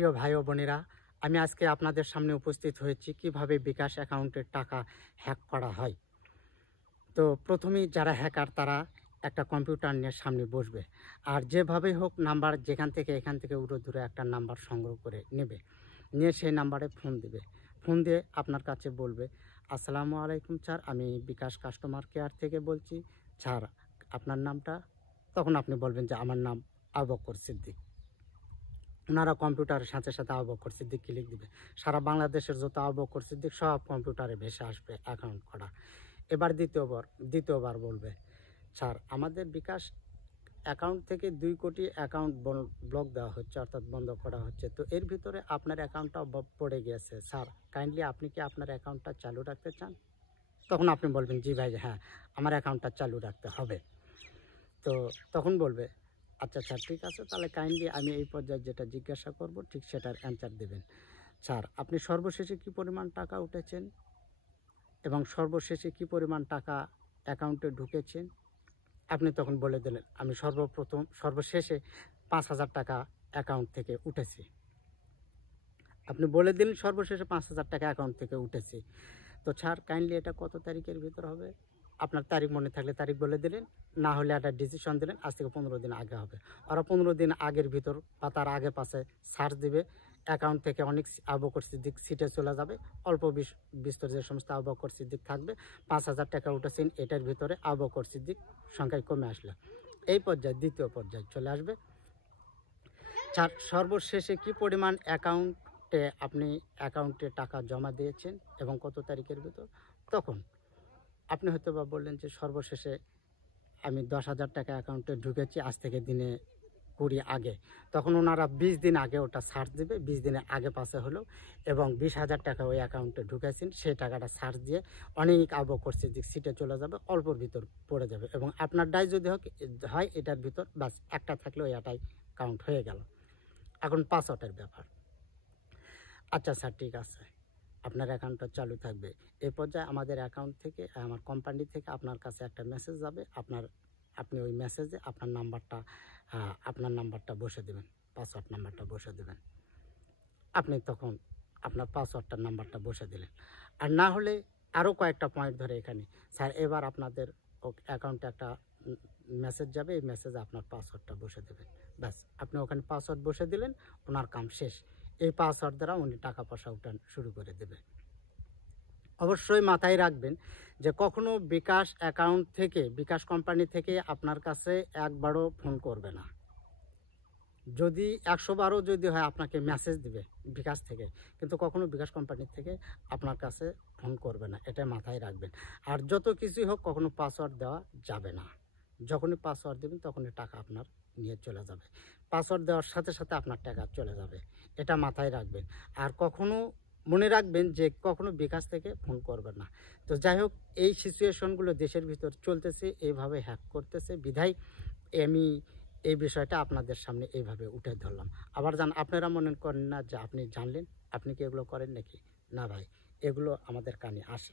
প্রিয় ভাই ও বোনেরা, আমি আজকে আপনাদের সামনে উপস্থিত হয়েছি কিভাবে বিকাশ অ্যাকাউন্টের টাকা হ্যাক করা হয়। তো প্রথমেই যারা হ্যাকার তারা একটা কম্পিউটার নিয়ে সামনে বসবে, আর যেভাবেই হোক নাম্বার এখান থেকে উড়ো ধরে একটা নাম্বার সংগ্রহ করে নেবে, নিয়ে সেই নাম্বারে ফোন দেবে। ফোন দিয়ে আপনার কাছে বলবে, আসসালামু আলাইকুম স্যার, আমি বিকাশ কাস্টমার কেয়ার থেকে বলছি স্যার, আপনার নামটা? তখন আপনি বলবেন যে আমার নাম আবু বকর সিদ্দিক। ওনারা কম্পিউটারের সাথে আবু বকর সিদ্দিক ক্লিক দিবে, সারা বাংলাদেশের যত আবু বকর সিদ্দিক সব কম্পিউটারে ভেসে আসবে অ্যাকাউন্ট করা। এবার দ্বিতীয়বার বলবে, স্যার আমাদের বিকাশ অ্যাকাউন্ট থেকে 2 কোটি অ্যাকাউন্ট ব্লক দেওয়া হচ্ছে, অর্থাৎ বন্ধ করা হচ্ছে। তো এর ভিতরে আপনার অ্যাকাউন্টটা পড়ে গিয়েছে স্যার, কাইন্ডলি আপনি কি আপনার অ্যাকাউন্টটা চালু রাখতে চান? তখন আপনি বলবেন জি ভাই, হ্যাঁ আমার অ্যাকাউন্টটা চালু রাখতে হবে। তো তখন বলবে, আচ্ছা স্যার ঠিক আছে, তাহলে কাইন্ডলি আমি এই পর্যায়ে যেটা জিজ্ঞাসা করব ঠিক সেটার অ্যান্সার দেবেন। স্যার আপনি সর্বশেষে কি পরিমাণ টাকা উঠেছেন এবং সর্বশেষে কি পরিমাণ টাকা অ্যাকাউন্টে ঢুকেছেন? আপনি তখন বলে দিলেন, আমি সর্বশেষে 5,000 টাকা অ্যাকাউন্ট থেকে উঠেছি। আপনি বলে দিলেন সর্বশেষে 5,000 টাকা অ্যাকাউন্ট থেকে উঠেছি। তো স্যার কাইন্ডলি এটা কত তারিখের ভিতর হবে? আপনার তারিখ মনে থাকলে তারিখ বলে দিলেন, না হলে একটা ডিসিশন দিলেন আজ থেকে 15 দিন আগে হবে। ওরা 15 দিন আগের ভিতর বা তার আগে পাশে সার্চ দিবে, অ্যাকাউন্ট থেকে অনেক আবু বকর সিদ্দিক সিটে চলে যাবে, অল্প বিস্তর যে সমস্ত আবু বকর সিদ্দিক থাকবে, 5,000 টাকা উঠেছেন এটার ভিতরে আবু বকর সিদ্দিক সংখ্যায় কমে আসলে এই পর্যায়ে দ্বিতীয় পর্যায়ে চলে আসবে। সর্বশেষে কি পরিমাণ আপনি অ্যাকাউন্টে টাকা জমা দিয়েছেন এবং কত তারিখের ভিতর? তখন আপনি হয়তো বা বললেন যে সর্বশেষে আমি 10,000 টাকা অ্যাকাউন্টে ঢুকেছি আজ থেকে দিনে 20 আগে। তখন ওনারা 20 দিন আগে ওটা সার্চ দেবে, 20 দিনের আগে পাশে হলো, এবং 20,000 টাকা ওই অ্যাকাউন্টে ঢুকেছেন সেই টাকাটা সার্চ দিয়ে অনেক আবু বকর সিদ্দিক সিটে চলে যাবে, অল্পর ভিতর পড়ে যাবে, এবং আপনার ডাই যদি হয় এটার ভিতর বাস একটা থাকলে ওই এটাই কাউন্ট হয়ে গেল। এখন পাসওয়ার্ডের ব্যাপার। আচ্ছা স্যার ঠিক আছে, আপনার অ্যাকাউন্টটা চালু থাকবে। এই পর্যায়ে আমাদের অ্যাকাউন্ট থেকে, আমার কোম্পানি থেকে আপনার কাছে একটা মেসেজ যাবে, আপনি ওই মেসেজে আপনার নাম্বারটা বসে দেবেন, পাসওয়ার্ড নাম্বারটা বসে দেবেন। আপনি তখন আপনার পাসওয়ার্ডটার নাম্বারটা বসে দিলেন। আর না হলে আরও কয়েকটা পয়েন্ট ধরে এখানে, স্যার এবার আপনাদের অ্যাকাউন্টে একটা মেসেজ যাবে, এই মেসেজে আপনার পাসওয়ার্ডটা বসে দেবেন। ব্যাস আপনি ওখানে পাসওয়ার্ড বসে দিলেন, ওনার কাম শেষ। এই পাসওয়ার্ড দ্বারা উনি টাকা পয়সা উঠান শুরু করে দেবে। অবশ্যই মাথায় রাখবেন যে কখনো বিকাশ অ্যাকাউন্ট থেকে, বিকাশ কোম্পানি থেকে আপনার কাছে একবারও ফোন করবে না। যদি 100 বারও যদি হয় আপনাকে মেসেজ দিবে বিকাশ থেকে, কিন্তু কখনো বিকাশ কোম্পানি থেকে আপনার কাছে ফোন করবে না, এটা মাথায় রাখবেন। আর যত কিছুই হোক কখনো পাসওয়ার্ড দেওয়া যাবে না। যখনই পাসওয়ার্ড দেবেন তখনই টাকা আপনার নিয়ে চলে যাবে, পাসওয়ার্ড দেওয়ার সাথে আপনার টাকা চলে যাবে, এটা মাথায় রাখবেন। আর কখনো মনে রাখবেন যে কখনো বিকাশ থেকে ফোন করবেন না। তো যাই হোক, এই সিচুয়েশনগুলো দেশের ভিতর চলতেছে, এইভাবে হ্যাক করতেছে, বিধায় আমি এই বিষয়টা আপনাদের সামনে এইভাবে উঠে ধরলাম। আবার আপনারা মনে করেন না যে আপনি জানলেন, আপনি কি এগুলো করেন নাকি? না ভাই, এগুলো আমাদের কানে আসে।